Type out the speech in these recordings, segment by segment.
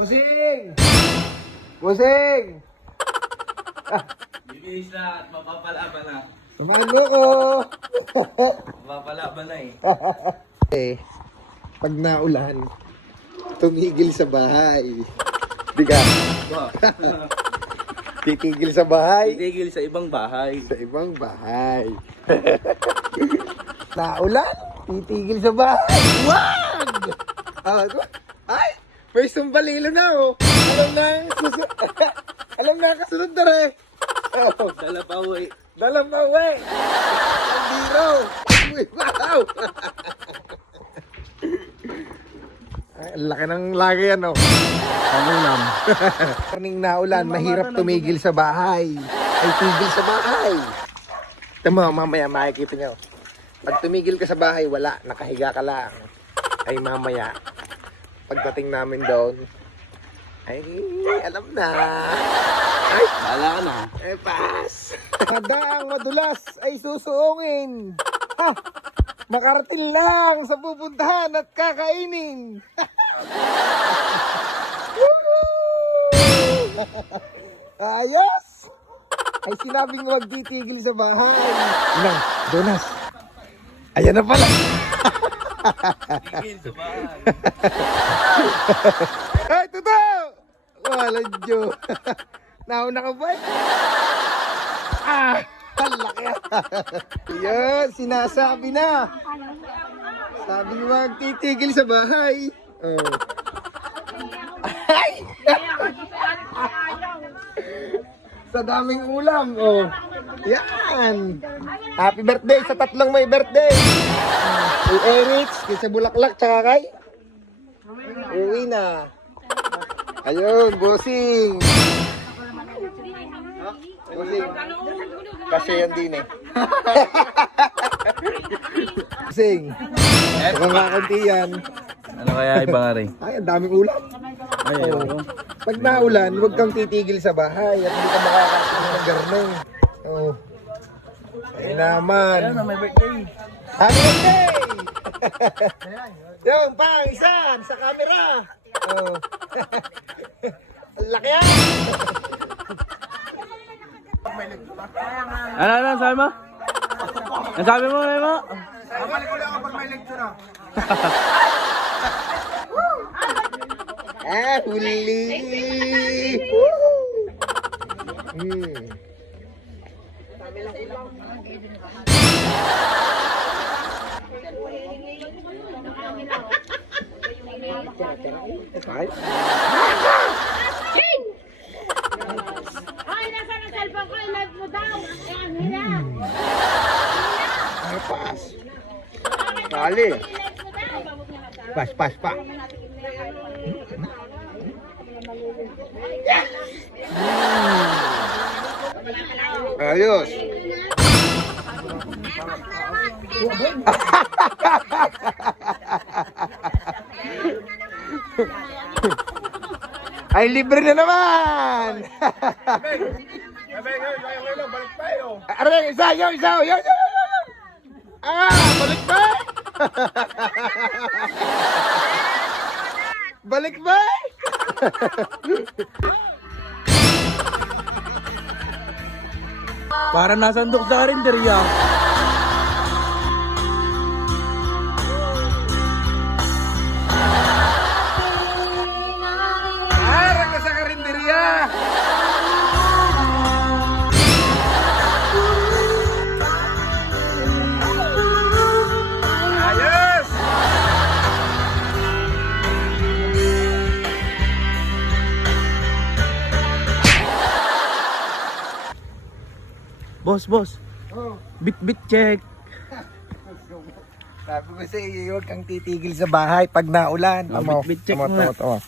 Busing! Busing! Bibihis na at mapapalaban na. Samahan mo ko! Mapapalaban na eh. Pag naulan, tumigil sa bahay. Di ka? Titigil sa bahay. Titigil sa ibang bahay. Sa ibang bahay. Naulan, titigil sa bahay. Wag! Ay! First yung balilo na oh. Alam na kasunod na rin. Oh. Dala pa uwi. Dalam pa uwi. Ang biro. Uy, wow. Ay, ang laki ng lagi yan oh. Pangunam. Karning naulan, mahirap tumigil sa bahay. Ay, tigil sa bahay. Tama, mamaya makikita nyo. Pag tumigil ka sa bahay, wala. Nakahiga ka lang. Ay, mamaya. Pagdating namin doon, ay, alam na. Ay, Bala ka na. eh, pass. Madaang madulas ay susuungin. Ha! Makarating lang sa pupuntahan at kakainin. Ayos! Ay sinabing huwag titigil sa bahay. Ilang, Donas. Ayan na pala. Titigil sa bahay. Ay, totoo! Wala, Diyo. Nauna ka ba? Ah! Ang laki. Yan, sinasabi na. Sabi ni wag titigil sa bahay. Oh. Ay! Sa daming ulam. Oh. Yan. Happy birthday sa tatlong may birthday. Kay Eric, kay sa Bulaklak, tsaka kay uwi na. Ayun, bossing. Bossing. Kasi yan din eh. Bossing. Kung kakunti yan. Ano kaya ibang ari? Ay, ang daming ulam. Ay, Oh. Pag naulan, huwag kang titigil sa bahay at hindi ka makakasin ng garneng. Oh. Ay naman. Ayan na, may birthday. Happy birthday! Yung pang isa sa camera. Oh. Ang laki yan. Ano, sabi mo? Ang sabi mo, Memo? Babalik ulit ako pag may lecture na. Huli! King! Ay, nasa ng cellphone ko, i-live mo daw. Eh, ang hina. Ay, pas. Dali. I-live mo daw. Pas, pa. Ayos. Ay, libre na naman! Aray, isa! Balik ba? Balik ba? Para nasandok sa karinderya. Harang na sa karinderya! Ayos! Boss. Oh. Bit check. Sabi ko sa iyo, huwag kang titigil sa bahay pag naulan. Oh, Tamo, bit-bit check tamo. mo.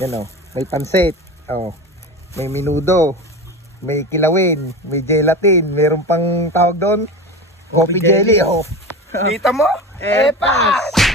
Yan o, may pansit. Oh. May minudo. May kilawin. May gelatin. Meron pang tawag doon. Coffee jelly. Oh. Kita mo? Epas!